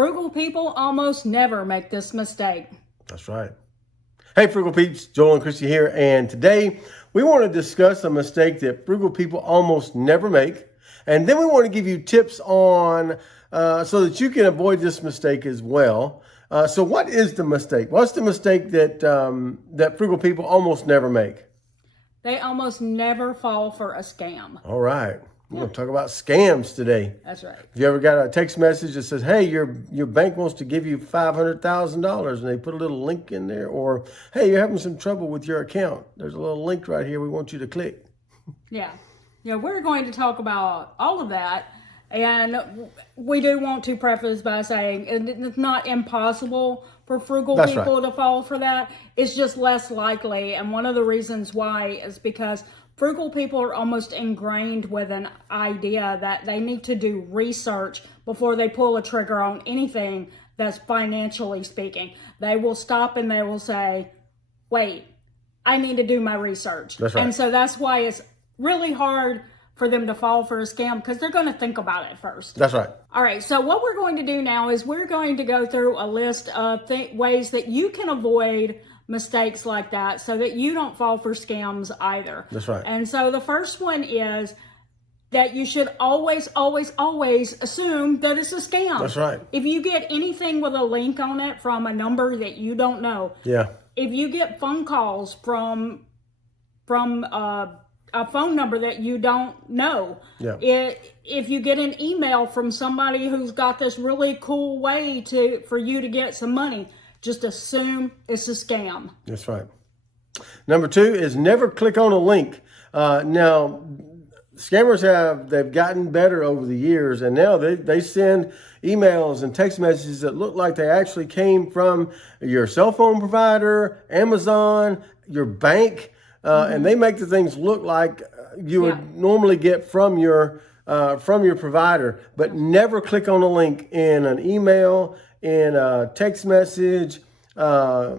Frugal people almost never make this mistake. That's right. Hey, Frugal peeps, Joel and Christy here, and today we want to discuss a mistake that frugal people almost never make, and then we want to give you tips on so that you can avoid this mistake as well. So what is the mistake? What's the mistake that that frugal people almost never make? They almost never fall for a scam. All right. We're going to talk about scams today. That's right. If you ever got a text message that says, hey, your bank wants to give you $500,000 and they put a little link in there, or, hey, you're having some trouble with your account. There's a little link right here we want you to click. Yeah. Yeah, we're going to talk about all of that. And we do want to preface by saying it's not impossible for frugal people to fall for that. It's just less likely. And one of the reasons why is because frugal people are almost ingrained with an idea that they need to do research before they pull a trigger on anything that's financially speaking. They will stop and they will say, wait, I need to do my research. That's right. And so that's why it's really hard for them to fall for a scam, because they're going to think about it first. That's right. All right, so what we're going to do now is we're going to go through a list of ways that you can avoid mistakes like that so that you don't fall for scams either. That's right. And so the first one is that you should always, always, always assume that it's a scam. That's right. If you get anything with a link on it from a number that you don't know, if you get phone calls from a phone number that you don't know, if you get an email from somebody who's got this really cool way for you to get some money, just assume it's a scam. That's right. Number two is never click on a link. Now, scammers they've gotten better over the years, and now they send emails and text messages that look like they actually came from your cell phone provider, Amazon, your bank, and they make the things look like you would normally get from your provider. But never click on a link in an email, in a text message. Don't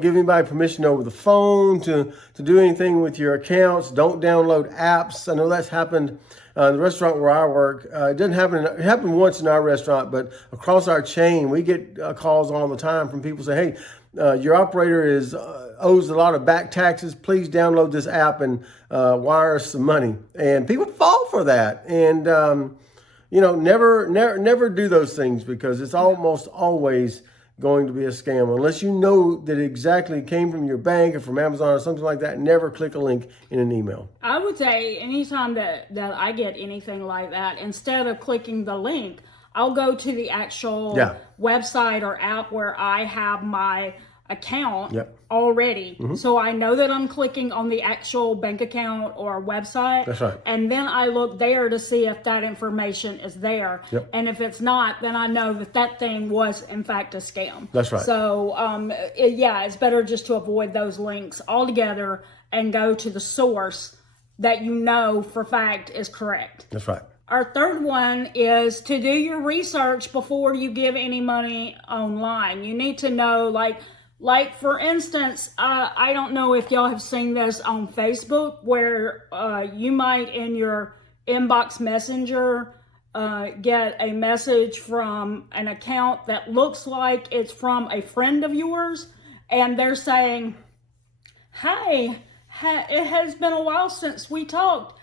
give anybody permission over the phone to do anything with your accounts. Don't download apps. I know that's happened in the restaurant where I work. It didn't happen. It happened once in our restaurant, but across our chain, we get calls all the time from people saying, hey, your operator owes a lot of back taxes. Please download this app and wire us some money. And people fall for that. And never do those things, because it's almost always going to be a scam. Unless you know that it exactly came from your bank or from Amazon or something like that, never click a link in an email. I would say anytime that I get anything like that, instead of clicking the link, I'll go to the actual website or app where I have my account already. So I know that I'm clicking on the actual bank account or website. That's right. And then I look there to see if that information is there. And if it's not, then I know that thing was in fact a scam. That's right. So it's better just to avoid those links altogether and go to the source that you know for fact is correct. That's right. Our third one is to do your research before you give any money online. You need to know, like for instance, I don't know if y'all have seen this on Facebook, where you might in your inbox messenger get a message from an account that looks like it's from a friend of yours, and they're saying, hey, it has been a while since we talked.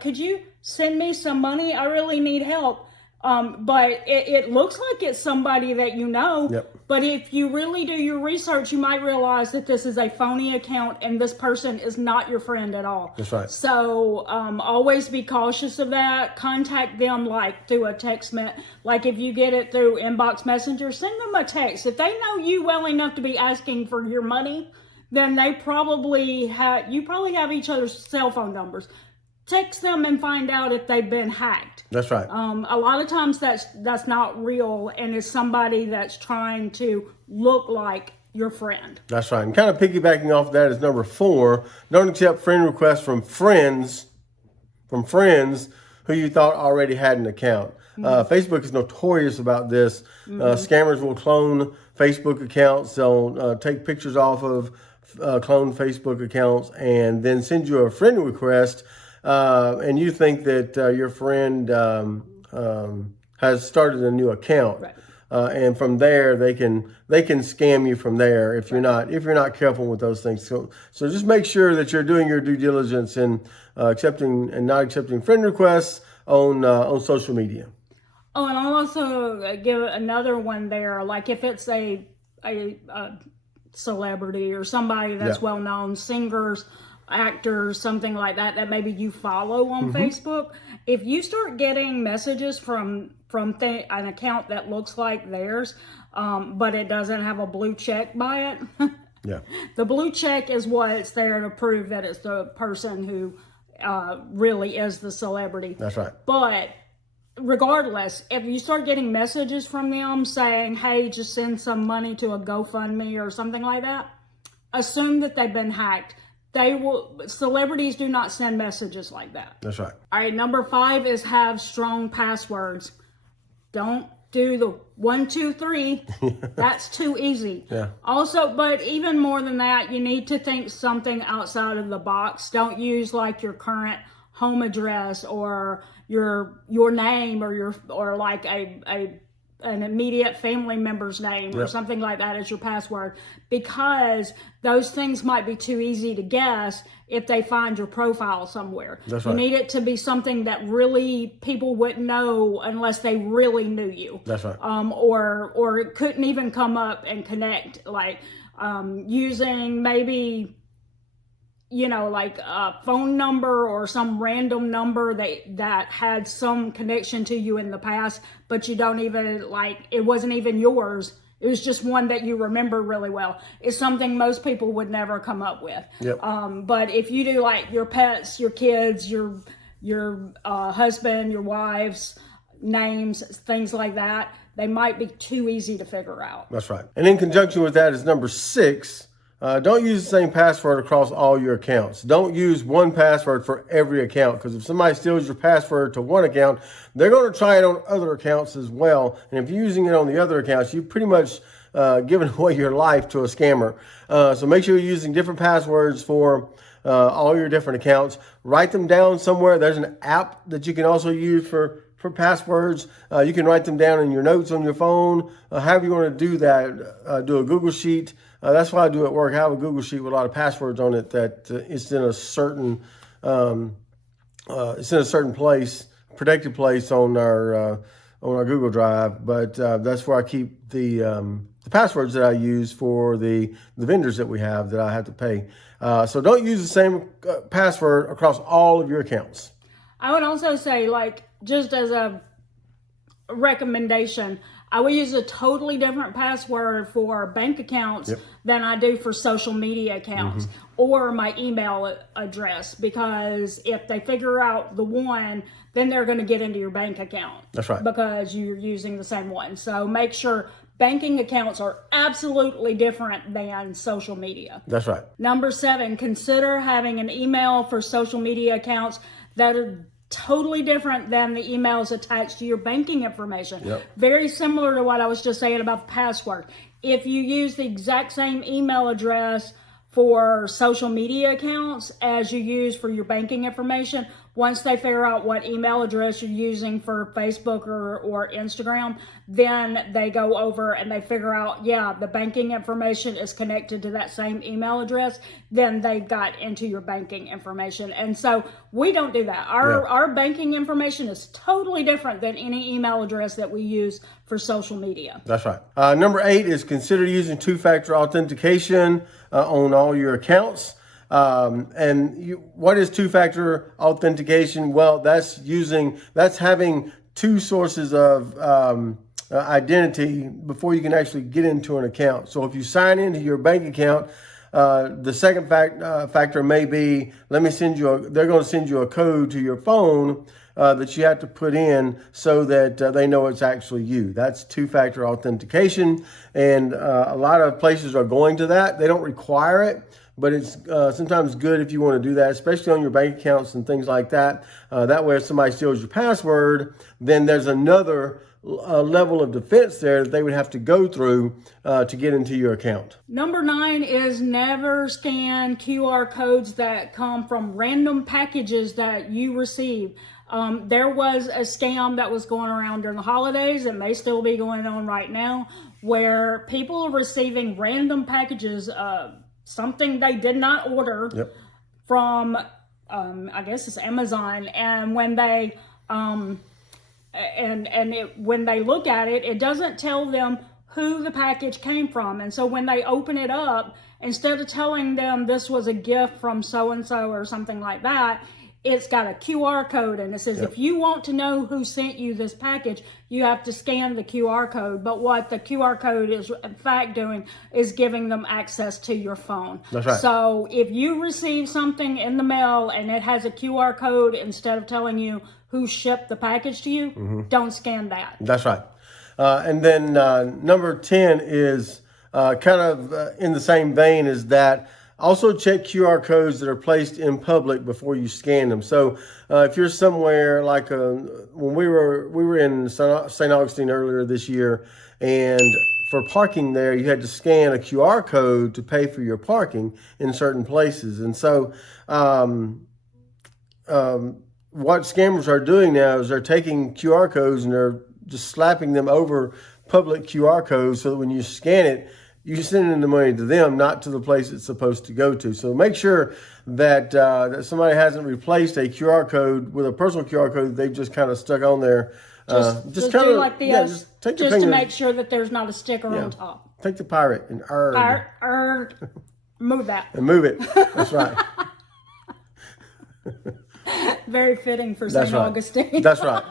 Could you send me some money? I really need help. But it looks like it's somebody that you know. But if you really do your research, you might realize that this is a phony account and this person is not your friend at all. That's right. So always be cautious of that. Contact them through a text. Like if you get it through inbox messenger, send them a text. If they know you well enough to be asking for your money, then you probably have each other's cell phone numbers. Text them and find out if they've been hacked. That's right. A lot of times that's not real, and it's somebody that's trying to look like your friend. That's right. And kind of piggybacking off that is number 4. Don't accept friend requests from friends who you thought already had an account. Facebook is notorious about this. Scammers will clone Facebook accounts. They'll take pictures off of cloned Facebook accounts and then send you a friend request and you think that your friend has started a new account. Right. And from there they can scam you from there if you're not careful with those things. So just make sure that you're doing your due diligence in accepting and not accepting friend requests on social media. Oh, and I'll also give another one there. Like if it's a celebrity or somebody that's well known, singers, actors, something like that maybe you follow on Facebook. If you start getting messages from an account that looks like theirs, but it doesn't have a blue check by it. Yeah. The blue check is what's there to prove that it's the person who really is the celebrity. That's right. But regardless, if you start getting messages from them saying, hey, just send some money to a GoFundMe or something like that, assume that they've been hacked. Celebrities do not send messages like that. That's right. All right, number 5 is have strong passwords. Don't do the 1, 2, 3. That's too easy. Yeah. Also, but even more than that, you need to think something outside of the box. Don't use like your current home address or your name or like an immediate family member's name or something like that as your password, because those things might be too easy to guess if they find your profile somewhere. That's you right. need it to be something that really people wouldn't know unless they really knew you. That's right. Or it couldn't even come up and connect, like using maybe, like a phone number or some random number that had some connection to you in the past, but you don't even, it wasn't even yours. It was just one that you remember really well. It's something most people would never come up with. Yep. But if you do like your pets, your kids, your husband, your wife's names, things like that, they might be too easy to figure out. That's right. And in conjunction with that is number 6. Don't use the same password across all your accounts. Don't use one password for every account, because if somebody steals your password to one account, they're going to try it on other accounts as well. And if you're using it on the other accounts, you've pretty much given away your life to a scammer. So make sure you're using different passwords for all your different accounts. Write them down somewhere. There's an app that you can also use for passwords. You can write them down in your notes on your phone. However you want to do that, do a Google Sheet. That's why I do at work. I have a Google Sheet with a lot of passwords on it that it's in a certain place, protected place on our Google Drive. But that's where I keep the passwords that I use for the vendors that we have that I have to pay. So don't use the same password across all of your accounts. I would also say, just as a recommendation, I would use a totally different password for bank accounts than I do for social media accounts or my email address, because if they figure out the one, then they're going to get into your bank account. That's right. Because you're using the same one. So make sure banking accounts are absolutely different than social media. That's right. Number 7, consider having an email for social media accounts that are totally different than the emails attached to your banking information. Yep. Very similar to what I was just saying about the password. If you use the exact same email address for social media accounts as you use for your banking information, once they figure out what email address you're using for Facebook or Instagram, then they go over and they figure out, the banking information is connected to that same email address, then they got into your banking information. And so we don't do that. Our banking information is totally different than any email address that we use for social media. That's right. Number 8 is consider using two-factor authentication on all your accounts. What is two-factor authentication? Well, that's having two sources of identity before you can actually get into an account. So if you sign into your bank account, the second factor may be, they're going to send you a code to your phone that you have to put in so that they know it's actually you. That's two-factor authentication. And a lot of places are going to that. They don't require it, but it's sometimes good if you want to do that, especially on your bank accounts and things like that. That way, if somebody steals your password, then there's another level of defense there that they would have to go through to get into your account. Number 9 is never scan QR codes that come from random packages that you receive. There was a scam that was going around during the holidays. It may still be going on right now, where people are receiving random packages, something they did not order from, I guess it's Amazon. And when they when they look at it, it doesn't tell them who the package came from. And so when they open it up, instead of telling them this was a gift from so-and-so or something like that, it's got a QR code, and it says, if you want to know who sent you this package, you have to scan the QR code. But what the QR code is in fact doing is giving them access to your phone. That's right. So if you receive something in the mail and it has a QR code, instead of telling you who shipped the package to you, don't scan that. That's right. And then number 10 is kind of in the same vein as that. Also check QR codes that are placed in public before you scan them. So if you're somewhere like when we were in St. Augustine earlier this year, and for parking there, you had to scan a QR code to pay for your parking in certain places. And so what scammers are doing now is they're taking QR codes and they're just slapping them over public QR codes so that when you scan it, you're sending the money to them, not to the place it's supposed to go to. So make sure that, that somebody hasn't replaced a QR code with a personal QR code that they've just kind of stuck on there. Just kind of like this, just take your just to finger, make sure that there's not a sticker on top. Take the pirate and Move that. and move it. That's right. Very fitting for St. Augustine. That's right.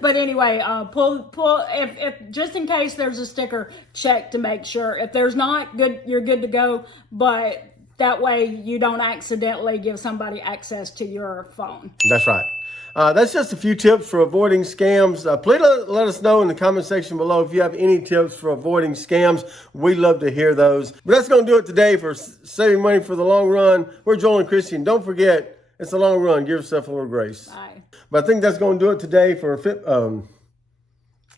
But anyway, pull if just in case there's a sticker, check to make sure. If there's not, good, you're good to go. But that way you don't accidentally give somebody access to your phone. That's right. That's just a few tips for avoiding scams. Please let us know in the comment section below if you have any tips for avoiding scams. We love to hear those. But that's going to do it today for saving money for the long run. We're Joel and Christy, and don't forget, it's a long run. Give yourself a little grace. Bye. But I think that's going to do it today for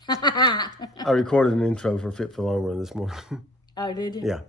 I recorded an intro for Fit for the Long Run this morning. Oh, did you? Yeah.